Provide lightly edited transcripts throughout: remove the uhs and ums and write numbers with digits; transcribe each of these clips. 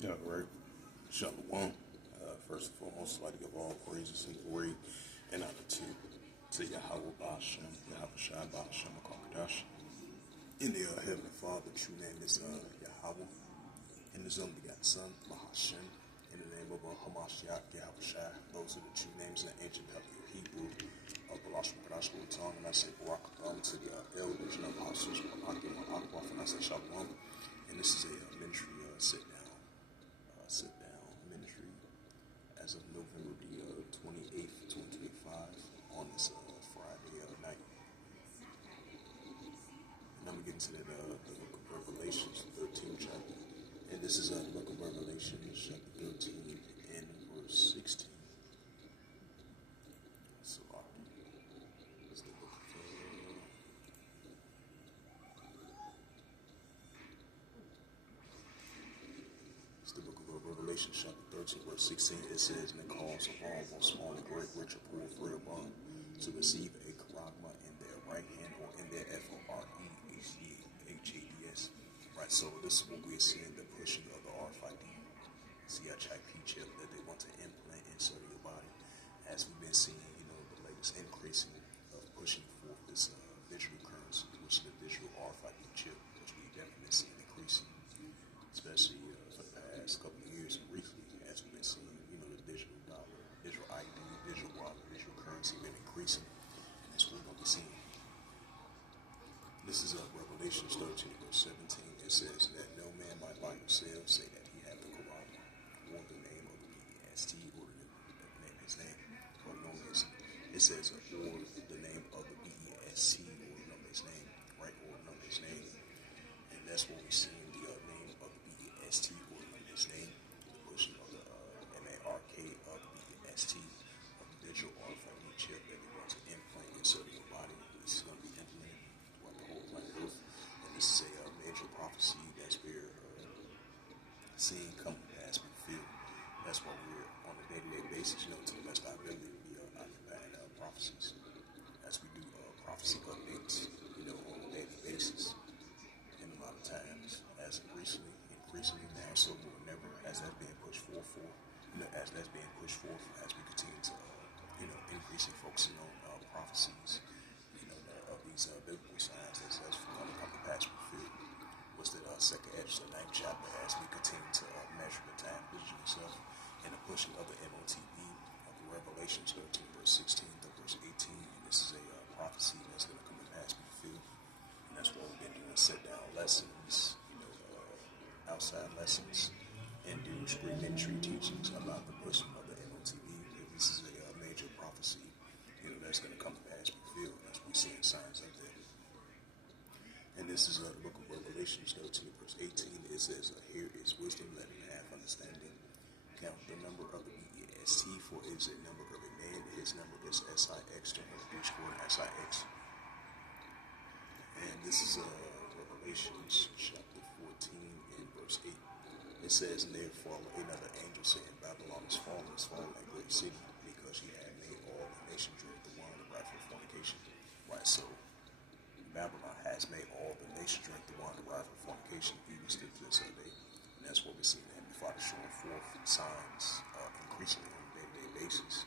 Yeah, right. Shalom. First and foremost, I'd like to give all praises and glory and honor to Yahawashi, Yahawashi, Bahashem, Kakadash. In the Heavenly Father, true name is Yahweh. In His only begotten Son, Bahashem. In the name of Hamashiach, Yahawashi. Those are the true names in the ancient Hebrew of Balashim Kadash tongue. And I say Barakatham to the elders and apostles, Malakim, Akwaf, and I say Shalom. And this is a ministry sit down ministry as of November the 28th, 2025 on this Friday night. And I'm going to get into the book of Revelations, the 13th chapter. And this is the book of Revelations, chapter 13 and verse 16. So, it's the book of Revelation chapter 13, verse 16, it says, "And it calls of all, both small and great, rich or poor, free or bond, to receive a charagma in their right hand or in their FOREHADS." Right, so this is what we're seeing, the pushing of the RFID CHIP chip that they want to implant inside of your body. As we've been seeing, the latest increasing of pushing forth this digital currency, which is the digital RFID chip, which we definitely see increasing, especially for the past couple of years and recently, as we've been seeing, the digital dollar, digital ID, digital wallet, digital currency been increasing, and that's what we're going to be seeing. This is Revelation 13, verse 17. It says that no man might buy or sell, say that he hath the Quran, or the name of the BEST, or the name his name, or known as, it says, or the name of the BEST, or known his name, right, or known his name. And that's what we're seeing, the name of the BEST, or known his name, the pushing of the MARK of the BEST, of the digital RFID chip that they want to implant inside your body. This is going to be implemented throughout the whole planet Earth. And this is a major prophecy that's we're seeing come to pass and fulfilled. That's why we're on a day-to-day basis, to the best of our ability, we occupying prophecies as we do prophecy updates, on a daily basis. And a lot of times, as increasingly now, so more than ever, as that's being pushed forth as we continue to, increasing focusing on prophecies, of these biblical signs that's going to come to pass fulfilled. Was the second edge, the 9th chapter, as we continue to measure the time, vision itself, and the pushing of the MOTB of the Revelation 13, verse 16 to verse 18. And this is a prophecy that's going to come to pass fulfilled. And that's what we've been doing, sit-down lessons, outside lessons, and do screen ministry teachings about the pushing of the MOTB. This is a major prophecy, that's going to come to pass fulfilled. That's what we're seeing signs of that. And this is the book of Revelation 13, verse 18. It says, "Here is wisdom, let him have understanding. Count the number of the BEST, for it is a number of a man. His number is SIX, 200 SIX. And this is Revelation chapter 14 and verse 8. It says, "And there followed another angel saying, Babylon is fallen, that great city, because she had made all the nation drink the wine of wrath for fornication." Right, so Babylon has made all the nation drink the wine of wrath for fornication, even still to this day. And that's what we're seeing the Father showing forth signs increasingly on a day-to-day basis.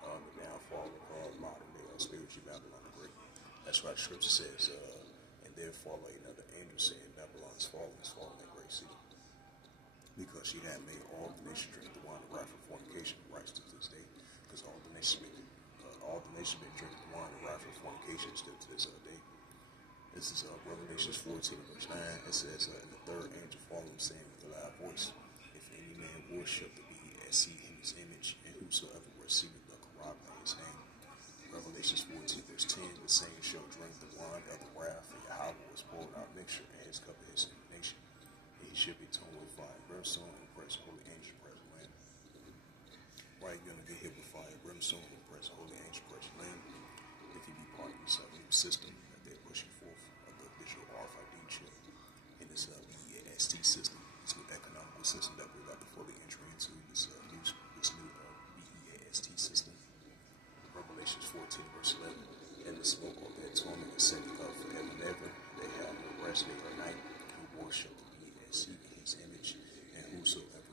The downfall of modern day spiritual Babylon the Great. That's why the scripture says, "And there followed another angel saying, Babylon is fallen, that great city, because she had made all the nation drink the wine of wrath for fornication," right to this day, because all the nation been drinking the wine of wrath for fornication still to this day. This is Revelation 14, verse 9. It says, "And the third angel followed, saying with a loud voice, If any man worship the BEST in his image, and whosoever receiveth the charagma in his name." Revelation 14, verse 10, "The same shall drink the wine of the wrath, for Yahweh was poured out mixture, and his cup is indignation. And he should be torn with fire and brimstone, and press holy angel, press land." Right, you're going to get hit with fire and brimstone, and press holy angel, press land. If you be part of this new system that they're pushing forth of the digital RFID chip in this BEST system, this new economical system that we're about to fully enter into, this new BEST system. Revelation 14, verse 11. "And the smoke of their torment is set up forever and ever. They have no rest day or night, who worship the BEST in his image, and whosoever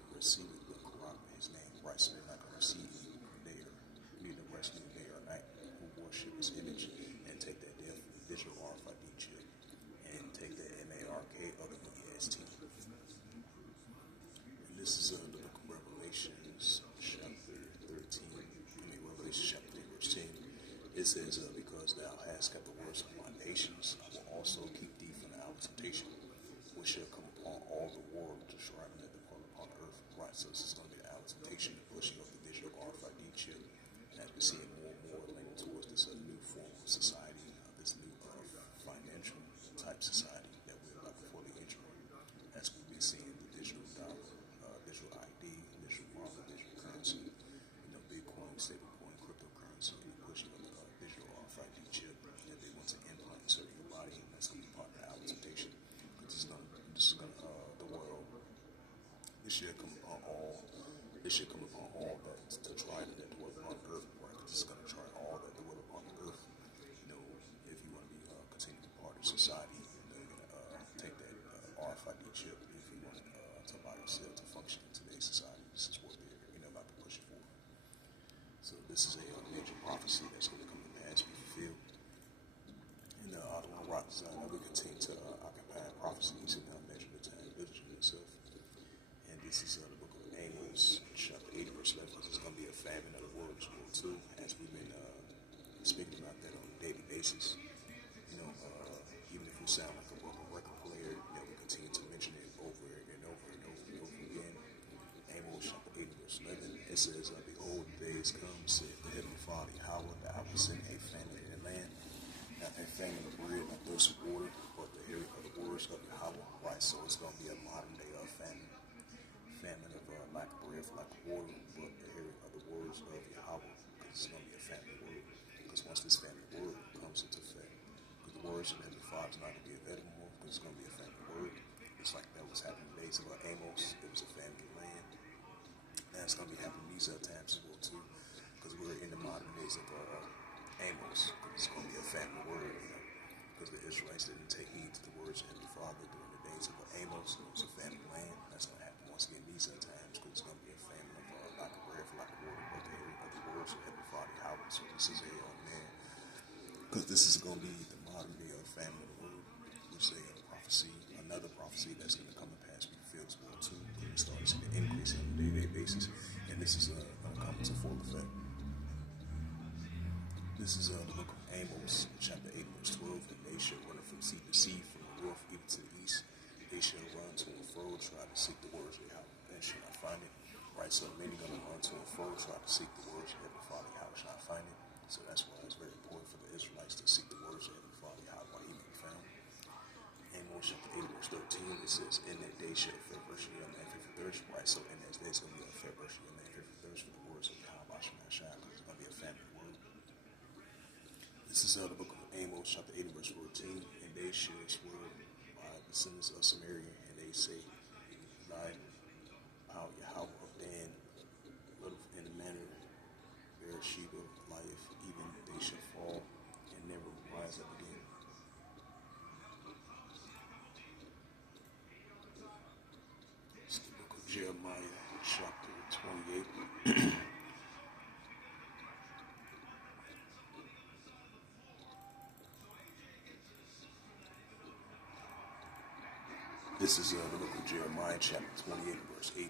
So this is going to be an adaptation and pushing of the digital RFID chip as we're seeing more and more linked towards this new form of society, this new financial type society that we're about to fully integrate. As we've been seeing the digital dollar, digital ID, digital market, digital currency, Bitcoin, stablecoin, cryptocurrency, and the pushing of the digital RFID chip that they want to implant into your body. And that's going to be part of the adaptation. Because this is going to the world. This should come upon all. This should come upon all that to try to dwell upon earth. Right? This is going to try all that dwell upon the earth. If you want to be continue to be part of society, you're going to take that RFID chip. If you want to allow yourself to function in today's society, this is what they're about to push it for. So this is a major prophecy that's going to come to pass, be fulfilled. And the Ottoman rock design that we continue to occupy prophecies and measure the time, literature itself. And this is the book of Amos, chapter 8, verse 11. There's going to be a famine of the world as well, too, as we've been speaking about that on a daily basis. Even if we sound like a broken record player, we continue to mention it over and over and over and over again. Amos, chapter 8, verse 11, it says, behold, the days come, saith the heavenly Father, Yahweh, that I will send a famine in the land, not a famine of bread, not thirst of water, but the hearing of the words of Yahweh. Right, so it's going to be a modern day famine. Famine of lack of bread, lack of water, but the hearing of the words of Yahweh, because it's going to be a famine word. Because once this famine word comes into effect, because the words of the heavenly Father is not going to be available more, because it's going to be a famine word. Just like that was happening in the days of Amos, it was a famine in land. Now it's going to be happening in these times as well too, because we're in the modern days of Amos. It's going to be a family word, because the Israelites didn't take heed to the words of the Father during the days of Amos. It was a family land. That's going to happen once again in these times, because it's going to be a famine of lack of bread, lack of water, but the hearing of the words of the Father Yahweh. So this is a man, because this is going to be the modern day of famine of the word, which is a prophecy, another prophecy that's going to come to pass, be fulfilled as well too. We're starting to see the increase on a day-to-day basis, and this is going to come into full effect. This is the book of Amos, chapter 8, verse 12. And they shall run from sea to sea, from the north even to the east. They shall run to and fro, try to seek the words of Yahweh, and shall not find it. Right, so many going to run to and fro, try to seek the words of Heavenly Father Yahweh, shall not find it. So that's why it's very important for the Israelites to seek the words of Heavenly Father Yahweh, while he may be found. Amos chapter 8, verse 13, it says, in that day shall a fair verse of your man fear for thirst. Right, so in that day it's going to be a fair verse of your man fear for thirst for the words of Yahawashi, because it's going to be a family word. This is the book of Amos, chapter 8, verse 14. And they shall swear by the descendants of Samaria, and they say, thy power Yahweh of Dan, little in the manner Beersheba life, even they shall fall and never rise up again. It's the book of Jeremiah, chapter 28. This is the book of Jeremiah, chapter 28, verse 8.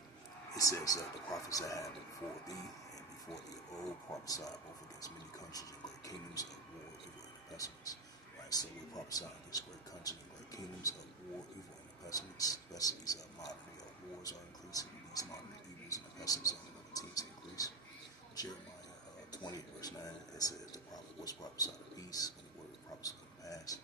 It says, the prophets that have been before thee and before thee old prophesied both against many countries and great kingdoms of war, evil, and pestilence. Right, so we prophesy against great countries and great kingdoms of war, evil, and pestilence. These modern day wars are increasing. These modern day evils and the pestilence are going to continue to increase. Jeremiah 20, verse 9, it says, the prophet was prophesied of peace when the word of prophecy come to pass.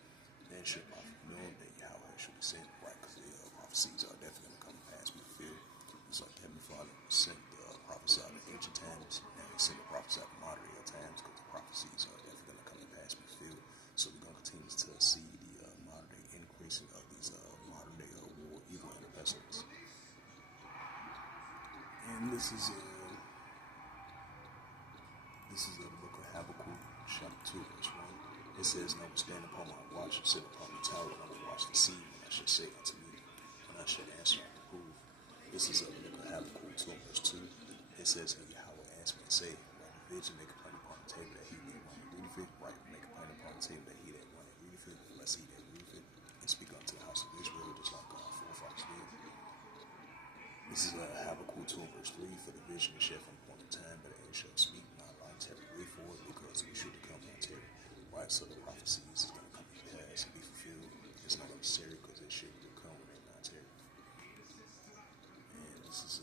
Then should prophet know that Yahweh should be sent, right? Because the prophecies are definitely going to come to pass, be fulfilled. It's like Heavenly Father sent the prophets out in ancient times, and he sent the prophets out in modern day times, because the prophecies are definitely going to come to pass, be fulfilled. So we're going to continue to see the modern day increasing of these modern day war, evil, and pestilence. And this is the book of Habakkuk, chapter 2, verse 1. It says, and I will stand upon my watch and sit upon the tower, and I will watch the sea, when I shall say unto me, when I shall answer and prove. This is the book of Habakkuk 2, verse 2. It says, and Yahweh answered me and say, write a vision, make a plain upon the table that he that one readeth it, write, make a plain upon the table that he that one readeth it, lest he that readeth it, and speak unto the house of Israel, just like our forefathers did. This is Habakkuk 2, verse 3. For the vision is yet from point in time, but it shall speak not like terribly for it, because we should come on terror. Right, so the prophecies is going to come to pass and be fulfilled. It's not necessary, because it should come when they're not terror. And this is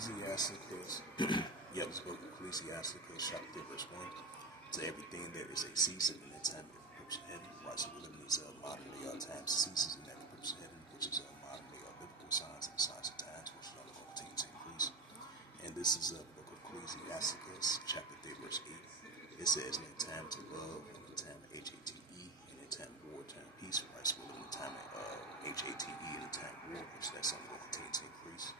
Ecclesiasticus, this book of Ecclesiasticus, chapter 3, verse 1. To everything there is a season and a time that purpose in heaven. Right, so we live in these modern day times, seasons and that purpose in heaven, which is modern day biblical signs and signs of times, which is only going to continue to increase. And this is the book of Ecclesiasticus, chapter 3, verse 8. It says, in a time to love, in a time of HATE, in a time of war, time of peace. Right, so we live in a time of HATE, in a time of war, which that's only going to continue to increase.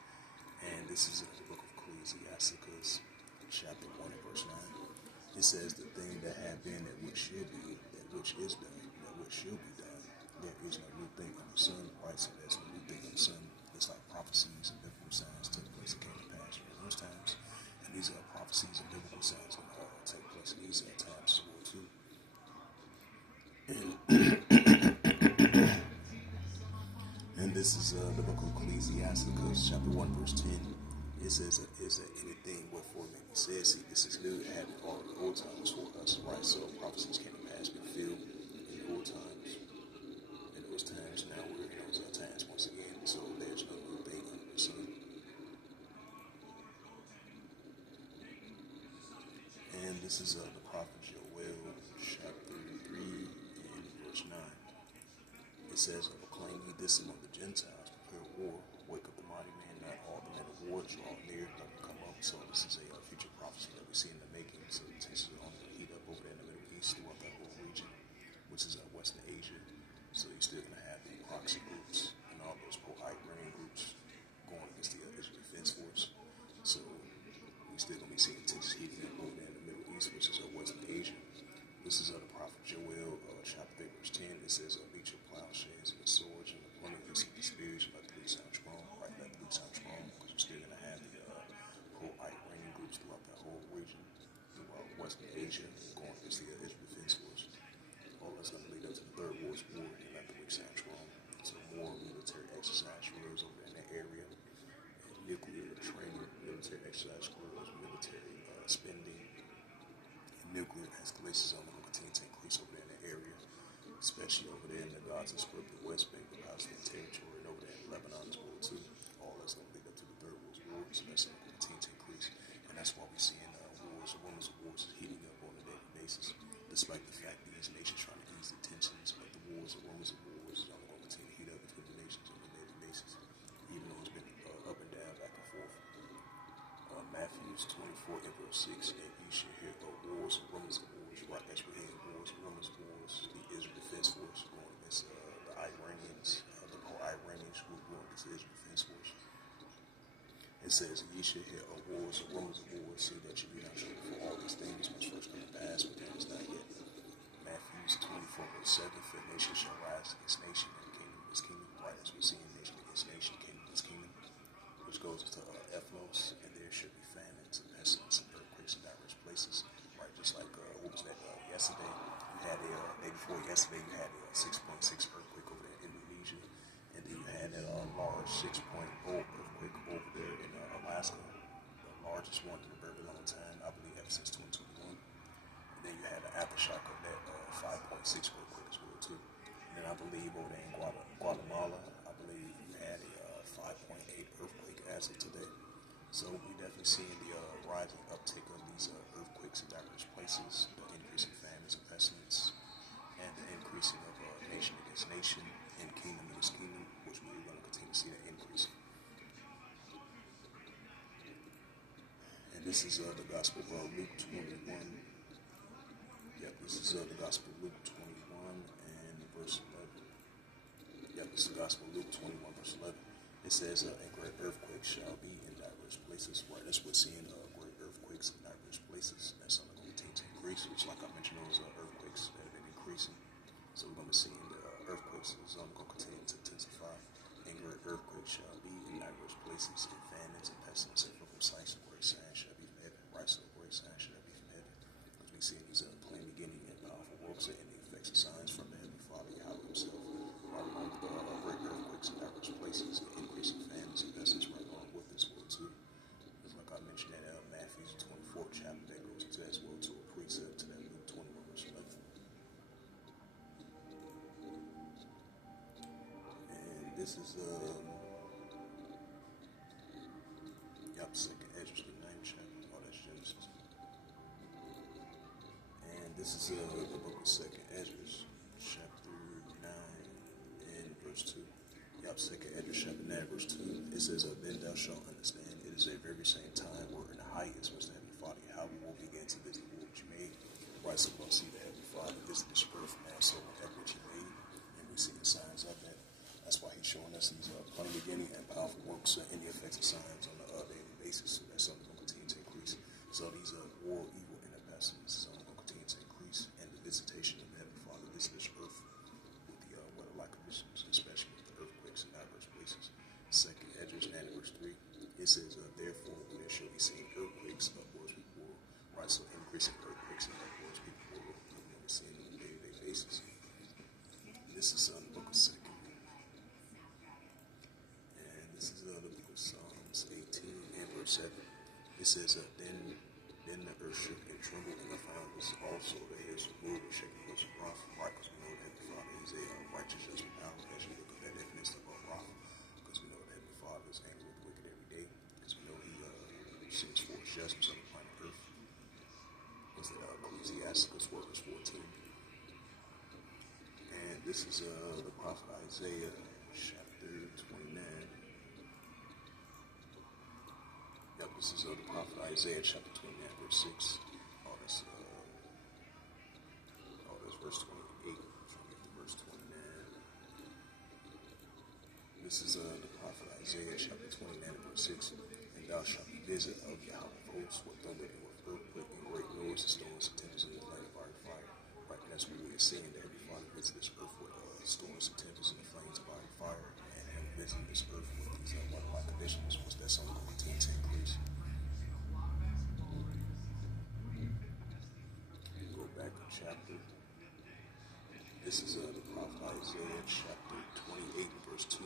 And this is the book of Ecclesiasticus, chapter 1 and verse 9. It says, the thing that had been, that which should be, that which is done, that which should be done. There is no new thing under the sun. Right, so there's no new thing under the sun. It's like prophecies and biblical signs took place that came to pass during those times. And these are prophecies and biblical signs that take place in these times as well too. And this is the book of Ecclesiasticus, chapter 1, verse 10. It says, is there anything wherefore may be said? See, this is new. It happened all in the old times for us, right? So prophecies came to pass, been filled in the old times. In those times, now we're in those times once again. So there's no new thing under the sun. And this is the prophet Joel, chapter 3, and verse 9. It says, proclaim ye this among the Gentiles, prepare war, wake up the mighty man, not all the men of war, draw near, let them come up. So this is a future prophecy that we see in the making. So it takes on the heat up over there in the Middle East throughout that whole region, which is Western Asia. So you're still going to have the proxy groups and all those pro-Iranian groups going against the Israel Defense Force. So we're still going to be seeing tensions heating up over there in the Middle East, which is Western Asia. This is the prophet Joel, chapter 3, verse 10. It says, beat your plowshares and swords and the plunder of the spears, and let the lead sound strong. Right, let the lead sound strong, because you're still going to have the pro-Iranian groups throughout that whole region, throughout Western Asia, going against the Israel Defense Force. All that's going to lead up to the Third World War, and let the lead sound strong. So more military exercise drills over in that area, and nuclear training, military exercise drills, military spending, and nuclear escalations are going to continue to increase over there in that area, especially over there in the Gaza Strip, the West Bank, the Palestinian territory, and over there in Lebanon as well too. All that's going to lead up to the Third World War, so that's going to continue to increase, and that's why we're seeing wars, rumors of wars heating up on a daily basis, despite the fact that these nations trying to ease the tensions. But the wars, the rumors of wars, are only going to continue to heat up between the nations on a daily basis, even though it's been up and down, back and forth. Matthew 24 and verse 6, and you should hear of wars and rumors of wars. Right, that's what we're hearing, wars and rumors of wars. The Israel Defense Force going against the Iranians, the pro-Iranians group going against the Israel Defense Force. It says, ye should hear of wars and rumors of wars, see that you be not sure for all these things must first come to pass, but then it's not yet. Matthew 24 verse 7, for nation shall rise against nation, and kingdom against kingdom. Right, as we're seeing nation against nation, kingdom against kingdom, which goes into Ethnos, and there should be famines and pestilence and earthquakes in diverse places. Right, just like what was that yesterday? You had a day before yesterday, you had a 6.6 earthquake over there in Indonesia, and then you had a large 6.0 earthquake over there in Alaska, the largest one in a very long time, I believe, ever since 2021. And then you had an aftershock of that 5.6 earthquake as well too. And then I believe over there in Guatemala, I believe you had a 5.8 earthquake as of today. So we're definitely seeing the rising uptake of these earthquakes in diverse places, the increasing famines and pestilence, and the increasing of nation against nation and kingdom against kingdom, which we're going to continue to see that increase. And this is the Gospel of Luke 21. Yep, this is the Gospel of Luke 21 and verse 11. Yep, this is the Gospel of Luke 21 verse 11. It says, a great earthquake shall be in diverse places. Right, that's what we're seeing, great earthquakes in diverse places. That's something going to continue to increase, which, like I mentioned, those earthquakes that have been increasing. So we're going to be seeing the earthquakes is going to continue to intensify. And great earthquakes shall be in diverse places, and famines and pestilence and from sights and great signs shall be from heaven. Right, so great signs shall be from heaven. Because we see these plain beginning and powerful works and the effects and signs from the Heavenly Father, Yahweh himself, right along with great earthquakes in diverse places, and increasing famines and pestilence right along with this world too. Because like I mentioned that Matthew 24th chapter, that goes into as well to a precept to that Luke 21 verse 11. And this is Yep, second Ezra, the ninth chapter. Oh, that's Genesis. And this is the book of second Ezra, chapter 9 and verse 2. Yep, second Ezra, chapter 9, verse 2. It says, then thou shalt understand, it is a very same time where in the highest was the Heavenly Father, how we will begin to visit the world which you made. Right, so we're going to see the Heavenly Father visit this earth, man, so that which he made, and we see the signs of that. That's why he's showing us these plain beginning and powerful works and the effects of signs on a daily basis. So that's something going to continue to increase. So these war, evil, and the pestilence is going to continue to increase, and the visitation of the Heavenly Father visit this earth with the weather-like conditions, especially with the earthquakes in diverse places. Second Ezra 9 verse 3, it says, therefore when there shall be seen earthquakes, upwards people will, right, so increasing earthquakes and upwards people will be seen on a day-to-day basis. This is the book of second. And this is the book of Psalms 18 and verse 7. It says, then the earth shook and trembled, and the fountains also the hills were moved, shaking was rough, right, because we know that the Father is a righteous judgment power as you look at that definition of rough, because we know that the Father is angry with the wicked every day, because we know he sends forth judgments on the planet earth. Was it Ecclesiasticus 4 verse 14? And this is the prophet Isaiah chapter 29. Yep, this is the prophet Isaiah chapter 29 verse 6. Oh, that's verse 28. Verse 29. This is the prophet Isaiah chapter 29 verse 6. And thou shalt be visit of Yahweh of hosts with thunder and with earthquake and great noise and storms and tempests and the light of fire. Right, and that's what we're seeing that every Father visits this earth with storms and tempests and the flames of fire, and have visited this earth with these weather-like conditions, which that's only going to continue to increase. Go back to chapter. This is the prophet Isaiah chapter 28 verse 2.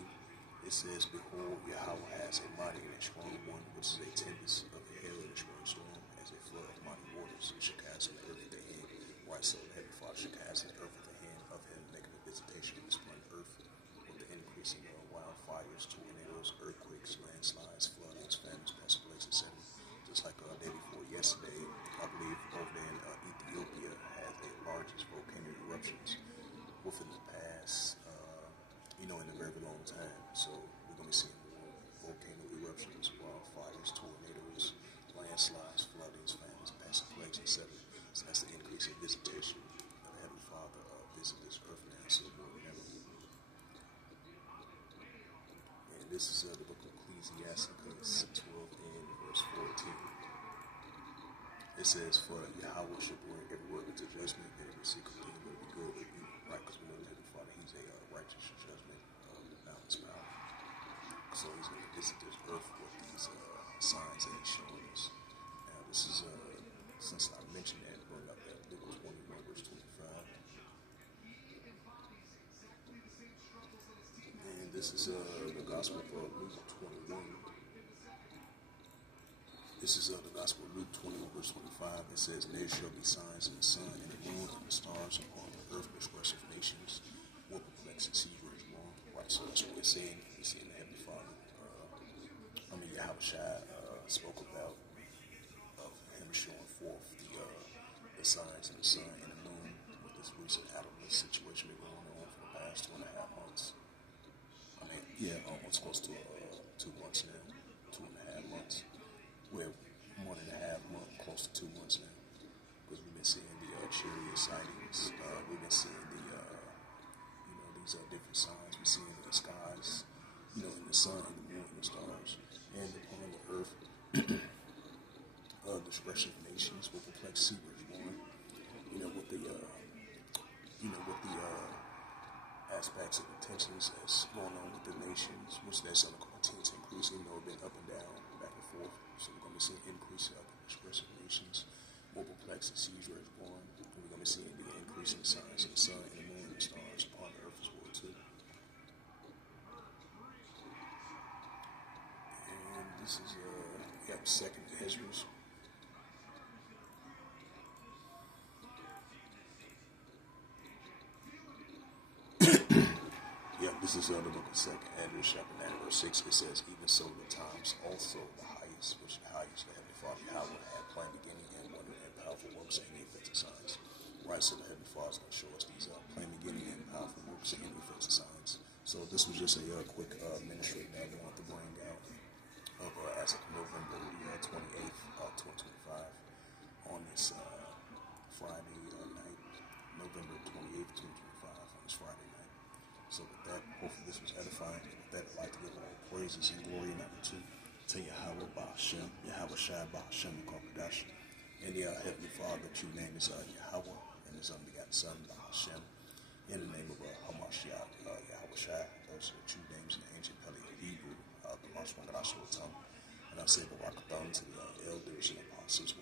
It says, behold, Yahweh has a mighty and a strong one, which is a tempest of the hail and a strong storm, as a flood of mighty waters, which shall cast on the earth with the hand. Right, so the Heavenly Father shall cast on the earth with the hand of him, making a visitation of this planet earth, with the increasing of wildfires, tornadoes, earthquakes, landslides, floodings, famines, pestilence, etc. Just like day before yesterday, I believe over there in Ethiopia had the largest volcanic eruptions within the past, in a very long time. So we're going to be seeing more volcano eruptions, wildfires, tornadoes, landslides, floodings, famines, pestilence, etc. So that's the increase in visitation of the Heavenly Father visit this earth now, so more than ever. And this is the book of Ecclesiasticus 12 and verse 14. It says, for Yahweh shall bring every word into judgment, and every secret thing will be good with you. Right, because we know that the Father, he's a righteous judgment balanced power. So he's going to visit this earth with these signs that he's showing us. Now this is, since I mentioned that, bring up that Luke 21 verse 25. And this is the Gospel of Luke 21. This is the Gospel of Luke 21 verse 25. It says, there shall be signs in the sun and the moon and the stars upon the earth, which of nations will perplex and see where it's wrong. Right, so that's what we're seeing. We're seeing the Heavenly Father. Yahawashi spoke about of him showing forth the signs in the sun and the moon with this recent catalyst situation been going on for the past 2.5 months. Almost close to 2 months now. 2.5 months. Well, 1.5 months, close to 2 months now. Because we've been seeing the chariot sightings. We've been seeing these different signs we see in the skies, in the sun, and the moon, and the stars, and upon the earth. The destruction of nations will perplex sea where it's born. With the aspects of the tensions that's going on with the nations, which that's going to continue to increase. Been up and down, back and forth. So we're going to be seeing increase of the destruction of nations will perplex the seas where it's born. And we're going to be seeing the increase in the signs of the sun and the moon and the stars upon the earth as well too. And this is second Ezra. This is the book of second Ezra, chapter 9, verse 6. It says, even so the times also the highest signs, which is how you the Heavenly Father Yahweh had plain beginning and wonder and powerful works and effects of signs. Right, so the Heavenly Father is going to show us these plain beginning and powerful works and effects of signs. So this was just a quick ministry that I wanted to bring out as of November 28th, 2025 on this Friday night, November 28th, 2025 on this Friday night. So with that, hopefully this was edifying. With that, I'd like to give all praises and glory and honor to Yahweh Ba'Hashem, Yahawashi Ba'Hashem Kodesh, and the Heavenly Father, true name is Yahweh, and His unbegotten Son Ba'Hashem, in the name of Hamashiach, Yahawashi. Those are the true names in the ancient Hebrew, the Mashwan Tongue. And I say Barakathon to the elders and apostles.